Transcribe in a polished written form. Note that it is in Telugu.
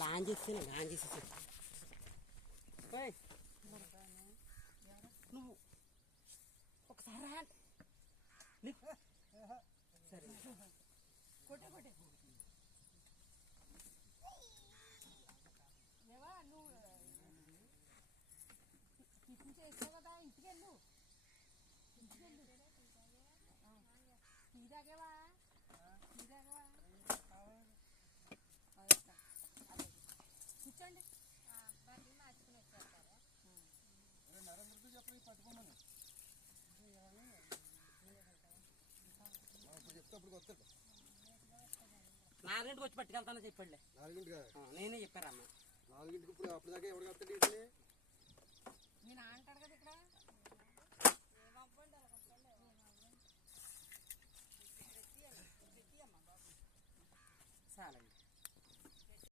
లాంజ్ చేస్తే లాంజ్ చేసేసి నువ్వు ఒకసారి సరే కొట్టే కొట్టే ఏవా నువ్వు టిఫిన్ చేసావు కదా ఇంటికెళ్ళు ఇంటికెళ్ళు టీ తాగేవా టీ తాగేవా కూర్చోండి బండి మార్చుకుని వచ్చేస్తారా నరేంద్రతో చెప్పండి పట్టుకోమని ఇప్పుడు చెప్తే అప్పుడు వస్తాడు 4 గంటలకు వచ్చి పట్టుకెళ్తానని చెప్పండి 4 గంటగా నేనే చెప్పారమ్మా 4 గంటకి ఇప్పుడు అప్పుడు దాకా ఎవరు వస్తాడు ఇంటిని మీ నాన్న అంటాడు కదా ఇక్కడ చాలండి